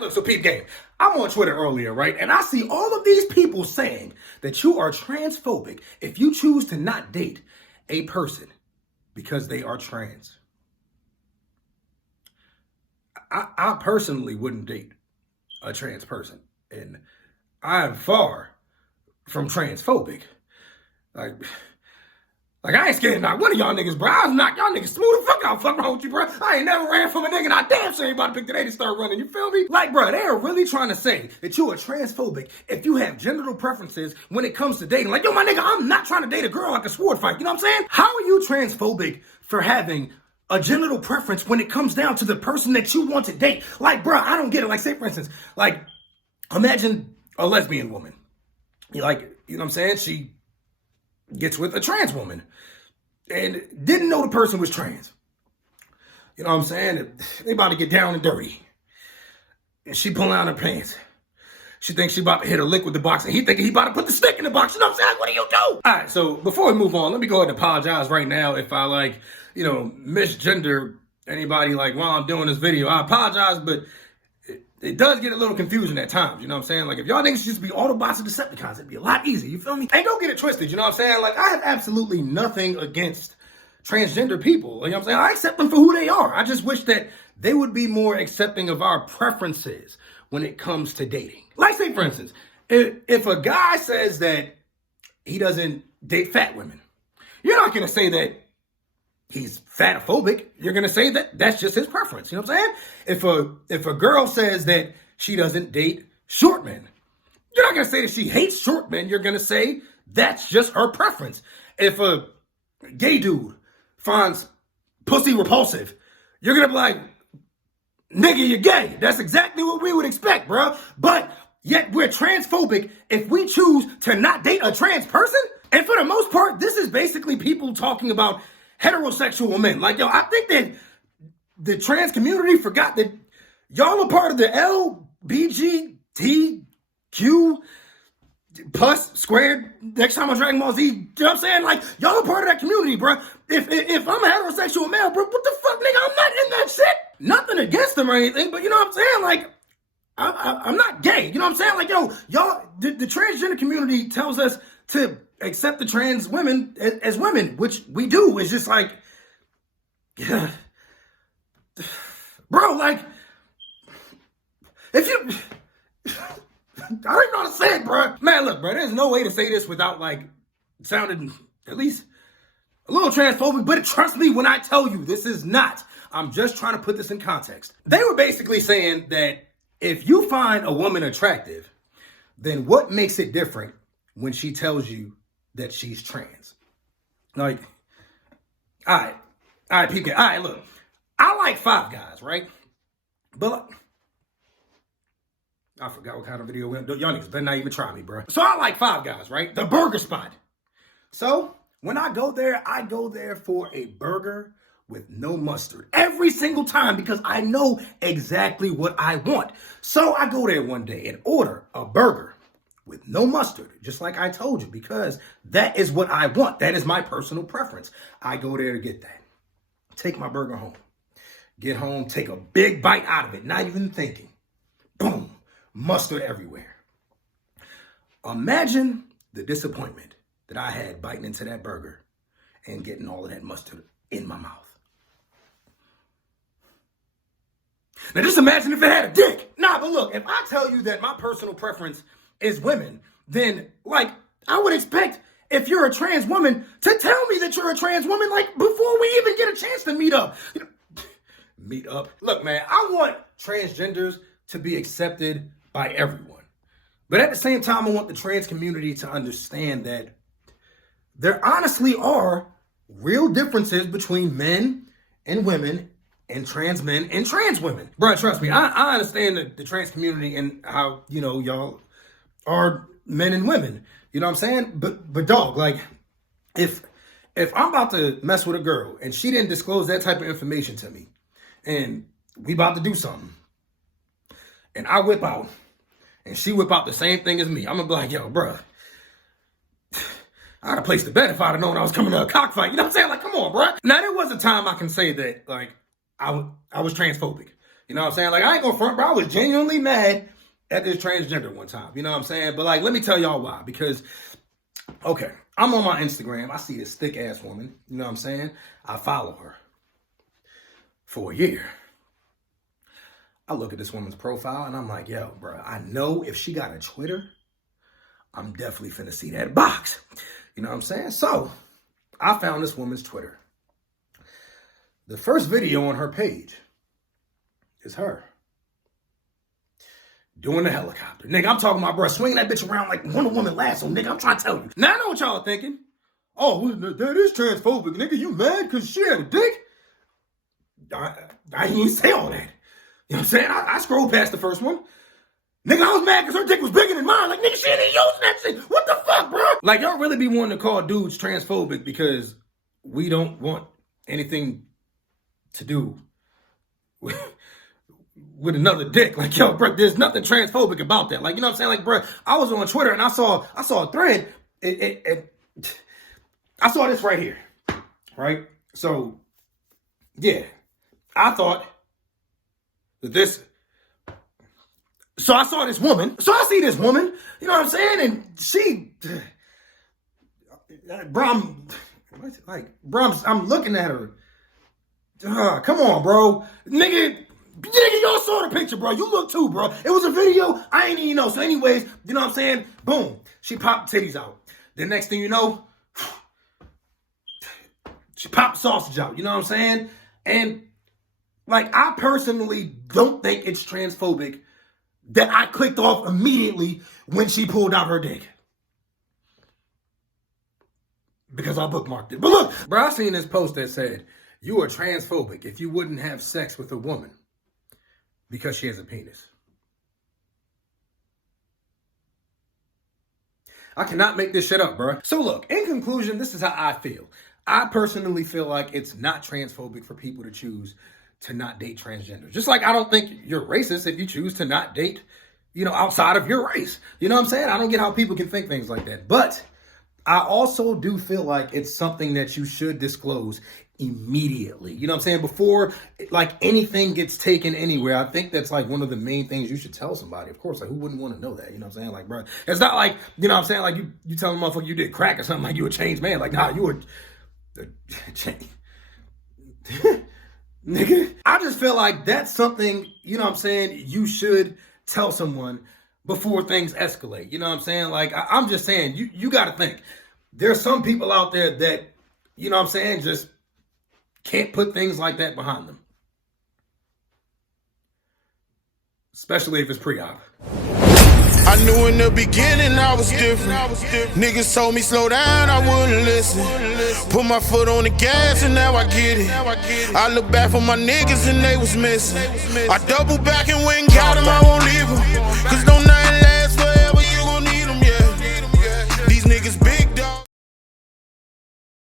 look, so peep game. I'm on Twitter earlier, right? And I see all of these people saying that you are transphobic if you choose to not date a person because they are trans. I personally wouldn't date a trans person. And I am far from transphobic. Like, I ain't scared of not one of y'all niggas, bro. I was knock y'all niggas smooth the fuck out. Fuck wrong with you, bro. I ain't never ran from a nigga, and I damn sure ain't about to pick today to start running. You feel me? Like, bro, they are really trying to say that you are transphobic if you have genital preferences when it comes to dating. Like, yo, my nigga, I'm not trying to date a girl like a sword fight. You know what I'm saying? How are you transphobic for having a genital preference when it comes down to the person that you want to date? Like, bro, I don't get it. Like, say, for instance, like, imagine a lesbian woman. You know what I'm saying? She gets with a trans woman and didn't know the person was trans. You know what I'm saying? They about to get down and dirty. And she pulling out her pants. She thinks she about to hit a lick with the box, and he thinking he about to put the stick in the box. You know what I'm saying? What do you do? All right, so before we move on, let me go ahead and apologize right now if I misgender anybody while I'm doing this video. I apologize, but it does get a little confusing at times, you know what I'm saying? Like, if y'all niggas just be Autobots and Decepticons, it'd be a lot easier, you feel me? And don't get it twisted, you know what I'm saying? Like, I have absolutely nothing against transgender people, you know what I'm saying? I accept them for who they are. I just wish that they would be more accepting of our preferences when it comes to dating. Like, say, for instance, if a guy says that he doesn't date fat women, you're not going to say that he's fatophobic. You're going to say that that's just his preference. You know what I'm saying? If a girl says that she doesn't date short men, you're not going to say that she hates short men. You're going to say that's just her preference. If a gay dude finds pussy repulsive, you're going to be like, nigga, you're gay. That's exactly what we would expect, bro. But yet we're transphobic if we choose to not date a trans person. And for the most part, this is basically people talking about heterosexual men. Like, yo, I think that the trans community forgot that y'all are part of the LBGTQ plus squared next time on Dragon Ball Z. You know what I'm saying? Like, y'all are part of that community, bro. If I'm a heterosexual male, bro, what the fuck, nigga? I'm not in that shit. Nothing against them or anything, but you know what I'm saying? Like, I'm not gay. You know what I'm saying? Like, yo, y'all, the transgender community tells us to accept the trans women as women, which we do. It's just like, yeah. Bro, like, if you, I don't even know how to say it, bro. Man, look, bro, there's no way to say this without, sounding at least a little transphobic, but trust me when I tell you, this is not. I'm just trying to put this in context. They were basically saying that if you find a woman attractive, then what makes it different when she tells you that she's trans? Like, all right, people. All right, look, I like Five Guys, right? But I forgot what kind of video y'all niggas better not even try me, bro. So I like Five Guys, right? The burger spot. So when I go there for a burger with no mustard every single time because I know exactly what I want. So I go there one day and order a burger with no mustard, just like I told you, because that is what I want. That is my personal preference. I go there to get that. Take my burger home. Get home, take a big bite out of it, not even thinking. Boom, mustard everywhere. Imagine the disappointment that I had biting into that burger and getting all of that mustard in my mouth. Now just imagine if it had a dick. Nah, but look, if I tell you that my personal preference is women, then I would expect if you're a trans woman to tell me that you're a trans woman before we even get a chance to meet up. Meet up. Look, man, I want transgenders to be accepted by everyone. But at the same time, I want the trans community to understand that there honestly are real differences between men and women and trans men and trans women. Bro, trust me, I understand the trans community and how, y'all are men and women. You know what I'm saying? But dog, if I'm about to mess with a girl and she didn't disclose that type of information to me and we about to do something and I whip out and she whip out the same thing as me, I'm gonna be like, yo, bro, I'd have placed the bet if I'd have known I was coming to a cockfight. You know what I'm saying? Come on, bro. Now, there was a time I can say that, I was transphobic. You You know what I'm saying? Like, I ain't gonna front, bro. I was genuinely mad at this transgender one time. You know what I'm saying? But like, let me tell y'all why. Because, okay, I'm on my Instagram. I see this thick ass woman. You know what I'm saying? I follow her for a year. I look at this woman's profile and I'm like, yo, bro, I know if she got a Twitter, I'm definitely finna see that box. You know what I'm saying? So I found this woman's Twitter. The first video on her page is her doing the helicopter. Nigga, I'm talking about, bro, swinging that bitch around like Wonder Woman lasso, nigga. I'm trying to tell you. Now I know what y'all are thinking. Oh, that is transphobic, nigga. You mad because she had a dick? I didn't say all that. You know what I'm saying? I scrolled past the first one. Nigga, I was mad because her dick was bigger than mine. Like, nigga, she ain't using that shit. What the fuck, bro? Like, y'all really be wanting to call dudes transphobic because we don't want anything to do with another dick. Like, yo, bro, there's nothing transphobic about that. Like, you know what I'm saying? Like, bro, I was on Twitter and I saw a thread. I saw this right here, right? So, yeah, I thought that this. So I saw this woman. So I see this woman, you know what I'm saying? And she, bro, I'm looking at her. Come on, bro. Nigga, y'all saw the picture, bro. You look too, bro. It was a video. I ain't even know. So anyways, you know what I'm saying? Boom. She popped titties out. The next thing you know, she popped sausage out. You know what I'm saying? And like, I personally don't think it's transphobic that I clicked off immediately when she pulled out her dick. Because I bookmarked it. But look, bro, I seen this post that said, you are transphobic if you wouldn't have sex with a woman because she has a penis. I cannot make this shit up, bro. So look, in conclusion, this is how I feel. I personally feel like it's not transphobic for people to choose to not date transgenders. Just like I don't think you're racist if you choose to not date, you know, outside of your race. You know what I'm saying? I don't get how people can think things like that. But I also do feel like it's something that you should disclose immediately. You know what I'm saying? Before like anything gets taken anywhere. I think that's like one of the main things you should tell somebody. Of course, like who wouldn't want to know that? You know what I'm saying? Like, bro, it's not like, you know what I'm saying? Like you tell a motherfucker you did crack or something, like you a changed man. Like, nah, you were nigga. I just feel like that's something, you know what I'm saying, you should tell someone before things escalate. You know what I'm saying? Like, I'm just saying, you got to think. There's some people out there that, you know what I'm saying, just can't put things like that behind them. Especially if it's pre-op. I knew in the beginning I was different. Niggas told me slow down, I wouldn't listen. Put my foot on the gas and now I get it. I look back for my niggas and they was missing. I double back and went and got them, I won't leave them. Cause don't